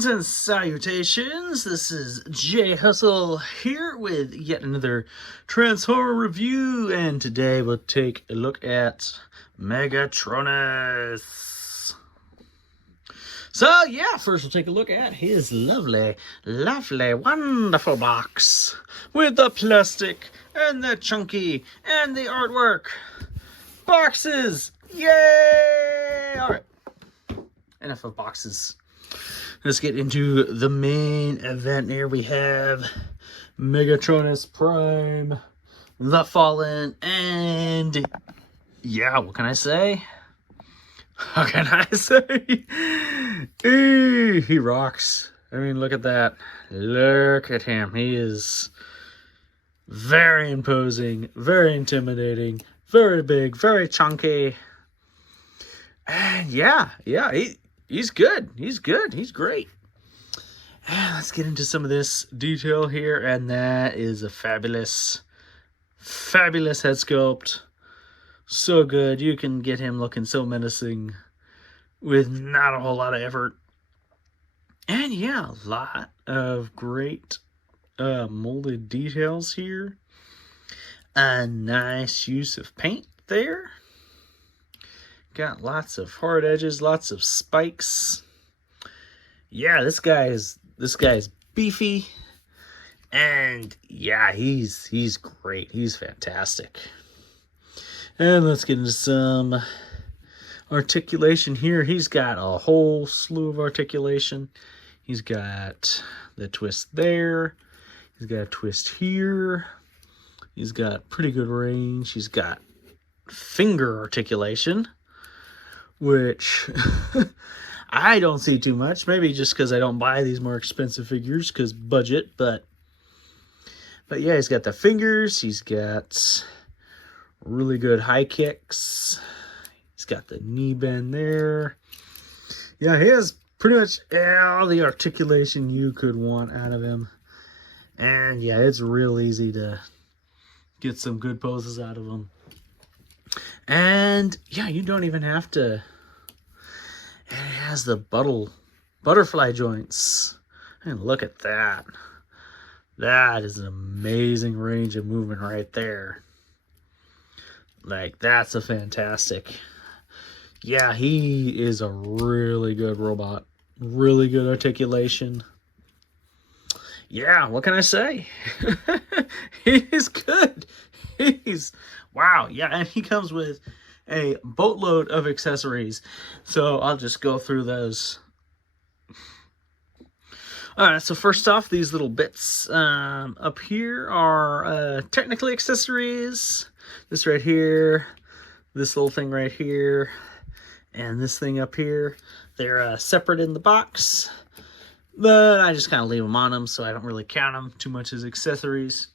Greetings and salutations, this is Jay Hustle here with yet another Transformer review, and today we'll take a look at Megatronus. So yeah, first we'll take a look at his lovely, wonderful box with the plastic and the chunky and the artwork. Boxes! Yay! Alright, enough of boxes. Let's get into the main event here. We have Megatronus Prime, The Fallen, and yeah, what can I say? How can I say? He rocks. I mean, look at that. Look at him. He is very imposing, very intimidating, very big, very chunky. And yeah, he's good. He's good. He's great. And let's get into some of this detail here. And that is a fabulous head sculpt. So good. You can get him looking so menacing with not a whole lot of effort. And yeah, a lot of great molded details here. A nice use of paint there. Got lots of hard edges, lots of spikes. Yeah, this guy's beefy, and yeah, he's great. He's fantastic. And let's get into some articulation here. He's got a whole slew of articulation. He's got the twist there. He's got a twist here. He's got pretty good range. He's got finger articulation, which I don't see too much. Maybe just because I don't buy these more expensive figures because budget. But yeah, he's got the fingers. He's got really good high kicks. He's got the knee bend there. Yeah, he has pretty much all the articulation you could want out of him. And yeah, it's real easy to get some good poses out of him. And yeah, you don't even have to. It has the butterfly joints. And look at that. That is an amazing range of movement right there. Like, that's a fantastic. Yeah, he is a really good robot. Really good articulation. Yeah, what can I say? He's good. Wow, yeah, and he comes with a boatload of accessories. So I'll just go through those. Alright, so first off, these little bits up here are technically accessories. This right here, this little thing right here, and this thing up here. They're separate in the box, but I just kind of leave them on them, so I don't really count them too much as accessories.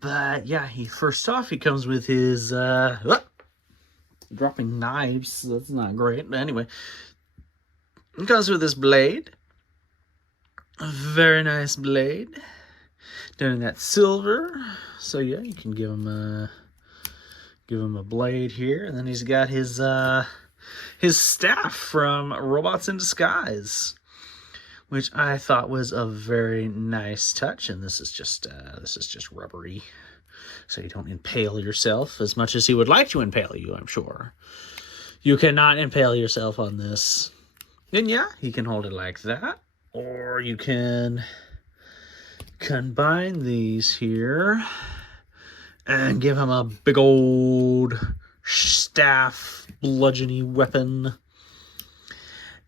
But yeah, first off, he comes with his dropping knives. So that's not great. But anyway, he comes with this blade. A very nice blade. Done in that silver. So yeah, you can give him a blade here, and then he's got his staff from Robots in Disguise, which I thought was a very nice touch. And this is just rubbery, so you don't impale yourself as much as he would like to impale you, I'm sure. You cannot impale yourself on this. And yeah, you can hold it like that, or you can combine these here and give him a big old staff bludgeony weapon.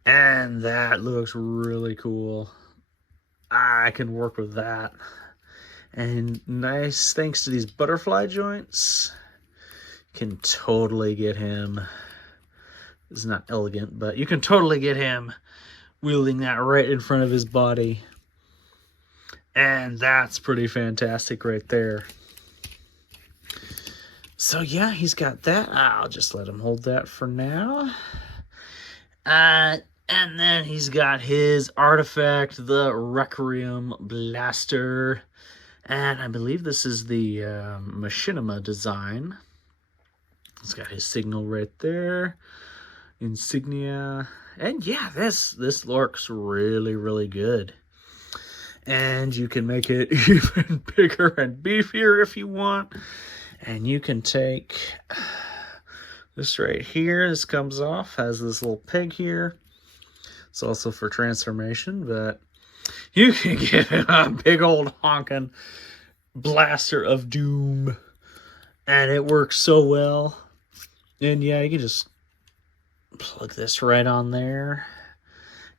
And that looks really cool. I can work with that. And nice, thanks to these butterfly joints, can totally get him. It's not elegant, but you can totally get him wielding that right in front of his body. And that's pretty fantastic right there. So yeah, he's got that. I'll just let him hold that for now. And then he's got his artifact, the Requiem Blaster. And I believe this is the Machinima design. It's got his signal right there. Insignia. And yeah, this looks really, really good. And you can make it even bigger and beefier if you want. And you can take this right here. This comes off, has this little peg here. It's also for transformation, but you can give him a big old honking blaster of doom. And it works so well. And yeah, you can just plug this right on there.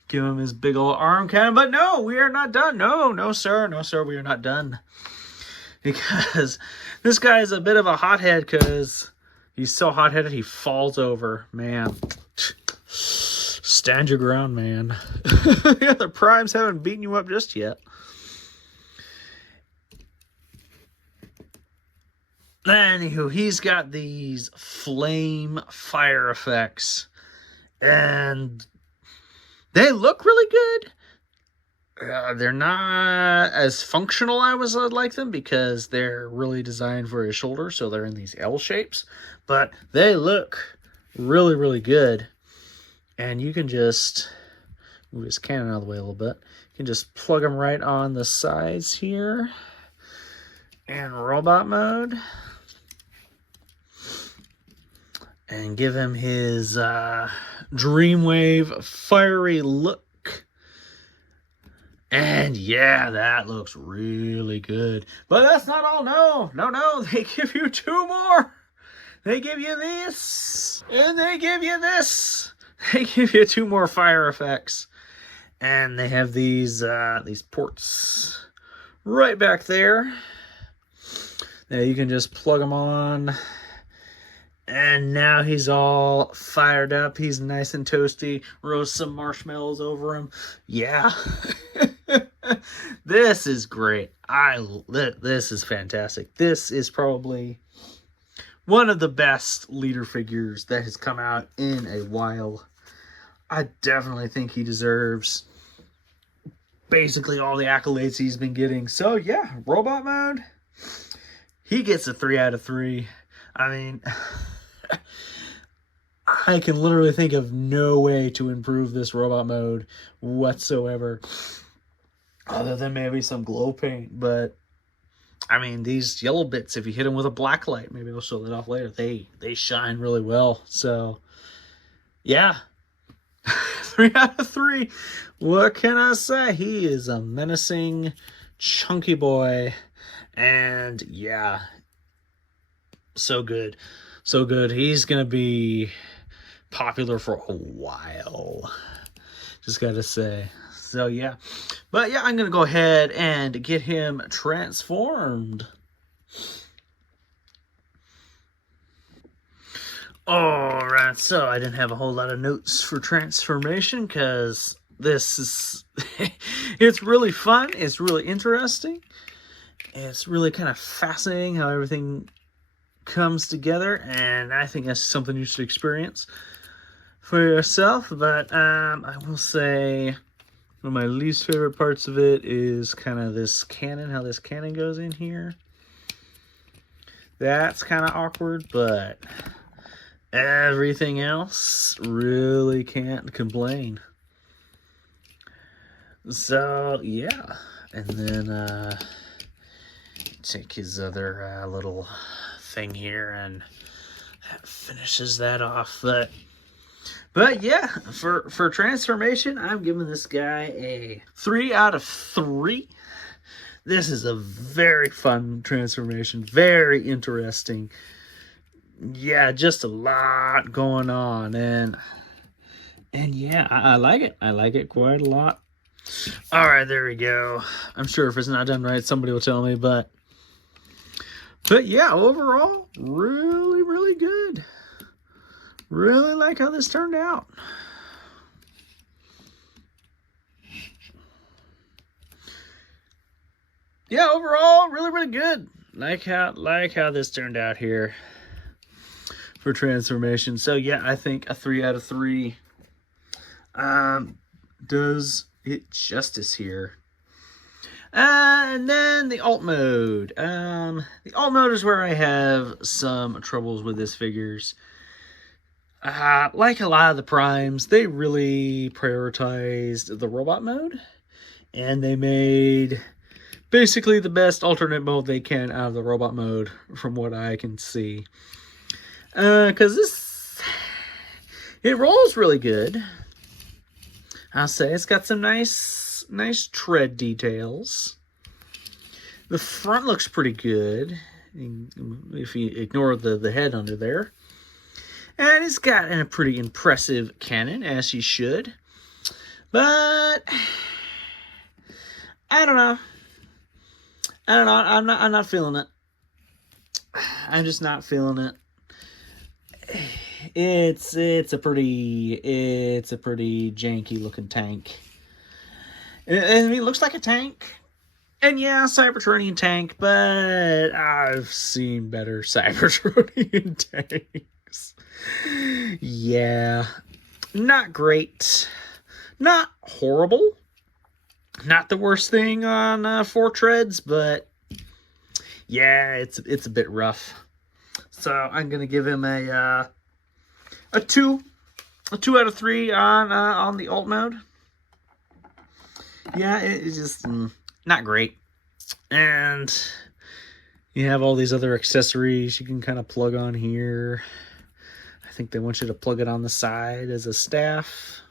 Give him his big old arm cannon. But no, we are not done. No, sir. No, sir, we are not done. Because this guy is a bit of a hothead because he's so hot-headed he falls over. Man, stand your ground, man. Yeah, the Primes haven't beaten you up just yet. Anywho, he's got these flame fire effects. And they look really good. They're not as functional as I'd like them because they're really designed for his shoulder, so they're in these L shapes. But they look really, really good. And you can just move his cannon out of the way a little bit. You can just plug them right on the sides here. And robot mode. And give him his Dreamwave fiery look. And yeah, that looks really good. But that's not all. No. They give you two more. They give you this. And they give you this. They give you two more fire effects. And they have these ports right back there. Now you can just plug them on. And now he's all fired up. He's nice and toasty. Roast some marshmallows over him. Yeah. This is great. This is fantastic. This is probably one of the best leader figures that has come out in a while. I definitely think he deserves basically all the accolades he's been getting. So yeah, robot mode. He gets a 3 out of 3. I mean, I can literally think of no way to improve this robot mode whatsoever. Other than maybe some glow paint. But, I mean, these yellow bits, if you hit them with a black light, maybe I'll show that off later, they shine really well. So, yeah. 3 out of 3. What can I say? He is a menacing, chunky boy. And, yeah. So good. So good. He's going to be popular for a while. Just got to say. So, yeah. But, yeah, I'm going to go ahead and get him transformed. Alright, so I didn't have a whole lot of notes for transformation because this is... it's really fun. It's really interesting. It's really kind of fascinating how everything comes together, and I think that's something you should experience for yourself. But I will say one of my least favorite parts of it is kind of this cannon, how this cannon goes in here. That's kind of awkward, but everything else really can't complain. So yeah, and then take his other little thing here and that finishes that off. But yeah, for transformation, I'm giving this guy a 3 out of 3. This is a very fun transformation, very interesting. Yeah, just a lot going on, and yeah, I like it. I like it quite a lot. All right, there we go. I'm sure if it's not done right, somebody will tell me, but yeah, overall, really, really good. Really like how this turned out. Yeah, overall, really, really good. Like how this turned out here for transformation. So yeah, I think a 3 out of 3 does it justice here. And then the alt mode. The alt mode is where I have some troubles with this figures. like a lot of the Primes, they really prioritized the robot mode. And they made basically the best alternate mode they can out of the robot mode, from what I can see. Because it rolls really good. I'll say it's got some nice tread details. The front looks pretty good, if you ignore the head under there. And it's got a pretty impressive cannon, as he should. But I don't know. I'm not feeling it. I'm just not feeling it. It's a pretty janky looking tank. I mean, it looks like a tank. And yeah, Cybertronian tank, but I've seen better Cybertronian tanks. Yeah. Not great. Not horrible. Not the worst thing on 4 treads, but yeah, it's a bit rough. So I'm gonna give him a 2 out of 3 on the alt mode. Yeah, it's just not great. And you have all these other accessories you can kind of plug on here. I think they want you to plug it on the side as a staff,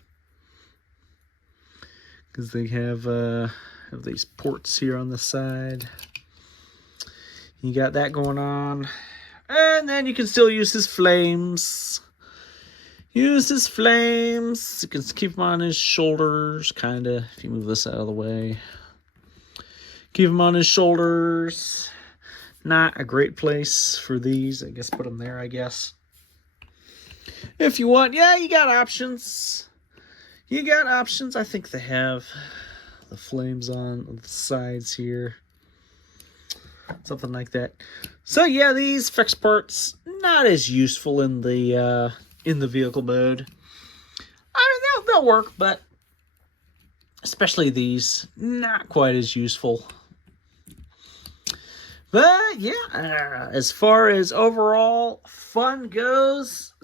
because they have these ports here on the side. You got that going on. And then you can still use his flames. Use his flames. You can keep him on his shoulders, kind of, if you move this out of the way. Keep him on his shoulders. Not a great place for these. I guess put them there, I guess. If you want, yeah, you got options. You got options. I think they have the flames on the sides here. Something like that. So yeah, these fix parts not as useful in the vehicle mode. I mean, they'll work, but especially these, not quite as useful. But yeah, as far as overall fun goes,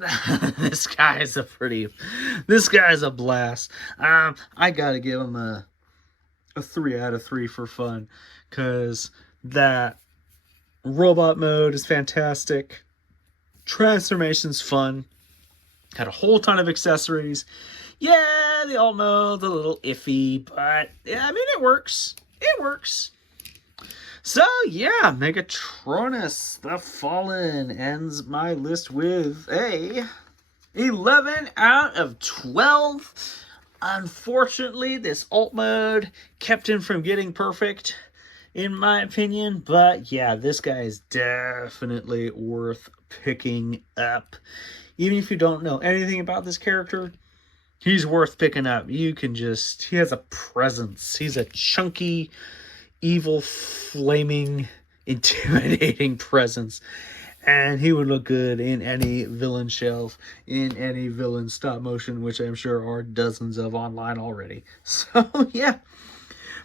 this guy's a blast. I gotta give him a 3 out of 3 for fun, because that robot mode is fantastic. Transformation's fun. Got a whole ton of accessories. Yeah, the alt mode's a little iffy, but yeah, I mean, it works. It works. So yeah, Megatronus the Fallen ends my list with a 11 out of 12. Unfortunately, this alt mode kept him from getting perfect, in my opinion. But yeah, this guy is definitely worth picking up. Even if you don't know anything about this character, he's worth picking up. He has a presence. He's a chunky, evil, flaming, intimidating presence. And he would look good in any villain shelf, in any villain stop motion, which I'm sure are dozens of online already. So, yeah.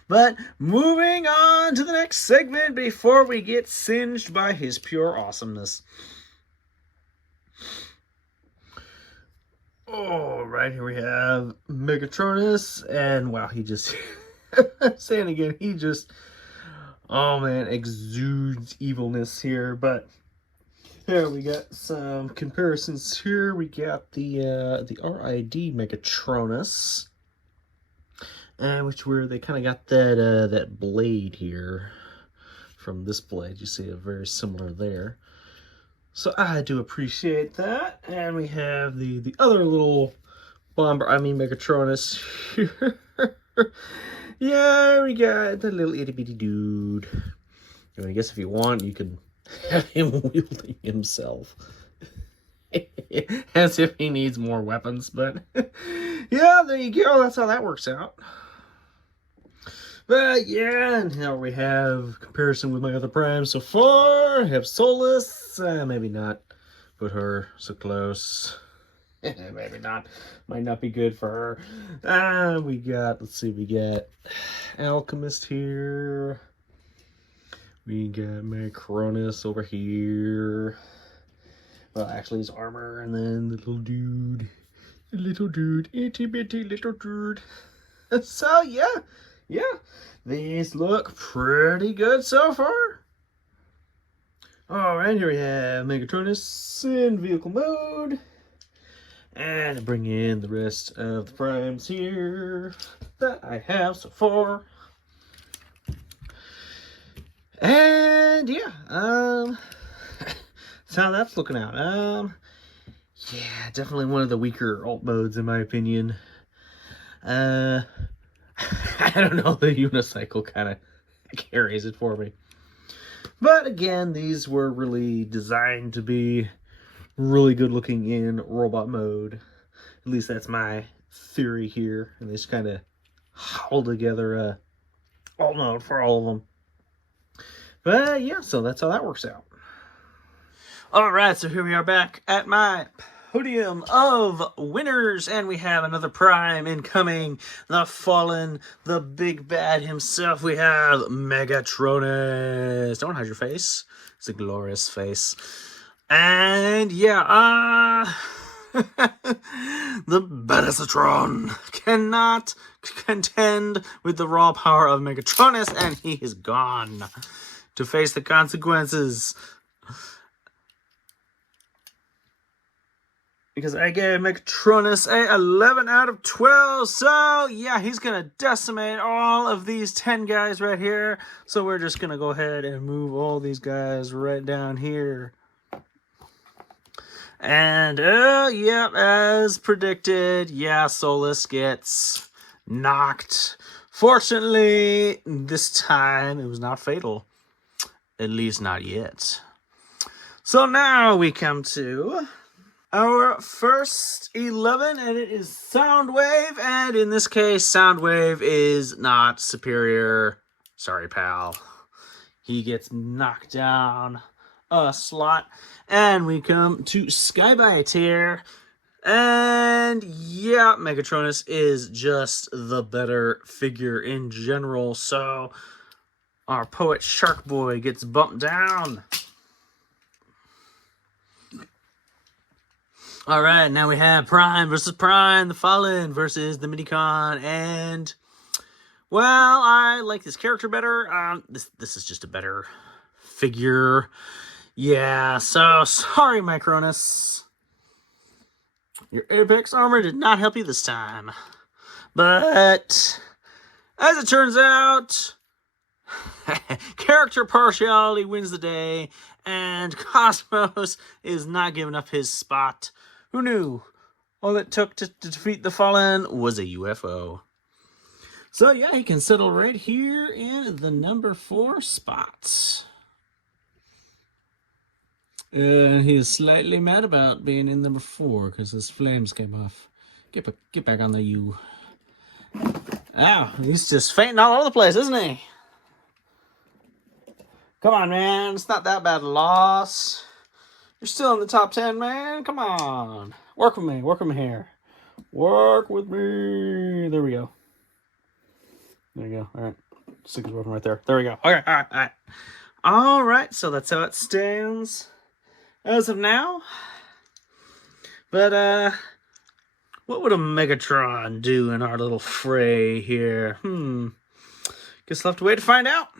But moving on to the next segment before we get singed by his pure awesomeness. All right, here we have Megatronus, and wow, he just, saying again, he just, oh man, exudes evilness here. But here we got some comparisons here. We got the RID Megatronus, where they kind of got that blade here from this blade. You see a very similar there. So I do appreciate that. And we have the other little Megatronus here. Yeah, we got the little itty bitty dude. And I guess if you want, you can have him wielding himself. As if he needs more weapons, but yeah, there you go. That's how that works out. But yeah, and here we have comparison with my other primes so far. I have Solus, maybe not put her so close. Maybe not. Might not be good for her. We got Alchemist here. We got Macronus over here. Well, actually, his armor, and then the little dude, itty bitty little dude. So yeah, these look pretty good so far. All right, here we have Megatronus in vehicle mode, and bring in the rest of the primes here that I have so far. And yeah, that's how that's looking out. Yeah, definitely one of the weaker alt modes in my opinion. I don't know, the unicycle kind of carries it for me. But again, these were really designed to be really good looking in robot mode. At least that's my theory here. And they just kind of hold together a alt mode for all of them. But yeah, so that's how that works out. Alright, so here we are back at my podium of winners, and we have another Prime incoming. The Fallen, the big bad himself. We have Megatronus. Don't hide your face. It's a glorious face. And yeah, the Betasatron cannot contend with the raw power of Megatronus, and he is gone to face the consequences. Because I gave Megatronus a 11 out of 12. So, yeah, he's going to decimate all of these 10 guys right here. So we're just going to go ahead and move all these guys right down here. And, yeah, as predicted, yeah, Solus gets knocked. Fortunately, this time it was not fatal. At least not yet. So now we come to our first 11, and it is Soundwave, and in this case, Soundwave is not superior. Sorry, pal. He gets knocked down a slot, and we come to Skybite here, and yeah, Megatronus is just the better figure in general, so our Poet Shark Boy gets bumped down. Alright, now we have Prime versus Prime, the Fallen versus the Minicon, and, well, I like this character better. This is just a better figure. Yeah, so, sorry, Micronus. Your Apex armor did not help you this time. But, as it turns out, character partiality wins the day, and Cosmos is not giving up his spot. Who knew? All it took to defeat the Fallen was a UFO. So yeah, he can settle right here in the number 4 spot. He's slightly mad about being in number 4 because his flames came off. Get back on the U. Ow, he's just fainting all over the place, isn't he? Come on, man. It's not that bad a loss. You're still in the top 10, man. Come on. Work with me. Work with me here. Work with me. There we go. There you go. All right. Stick is working right there. There we go. Okay. All right. All right. So that's how it stands as of now. But, what would a Megatron do in our little fray here? Guess we'll have to wait to find out.